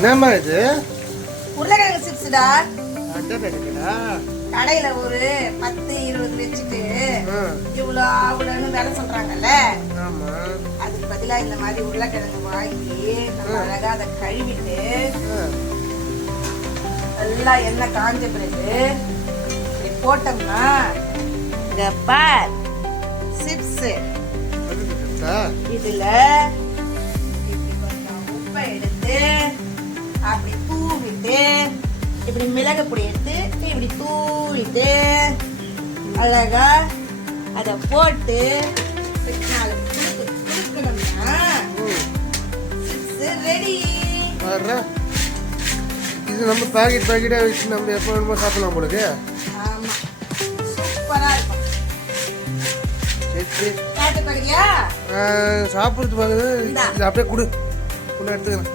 என்னம்மா இது? உருளைக்கிழங்கு சிப்ஸ்டா. அட்டை பேக்கெட்டா? கடையில ஒரு 10-20 வச்சுட்டு இவ்வளோ அவ்வளோன்னு வேலை சொல்றாங்கல்ல. ஆமா. அதுக்கு பதிலா இந்த மாதிரி உருளைக்கிழங்கு வாங்கி நம்ம அழகா அதை கழுவிட்டு நல்லா எண்ணெய் காஞ்ச பிறகு இப்படி போட்டோம்னா இந்த பார் சிப்ஸ். இதுல இப்படி கொஞ்சம் உப்பை எடுத்து அப்படி தூவிட்டு இப்படி மிளகு பொடி எடுத்து இப்படி தூவிட்டு அழகா அதை போட்டு 4 குடுக்கணும்னா சிப்ஸ் ரெடி. இது நம்ம பாக்கெட்டா வச்சு நம்ம எப்போ வேணுமோ சாப்பிடலாம் போலுக்கு. ஆமா, சூப்பரா இருக்கும். சரி சாப்பிட்டு பாக்குறியா? சாப்பிடுறது பாக்குது. அப்படியே கொடு, எடுத்துக்கிறேன்.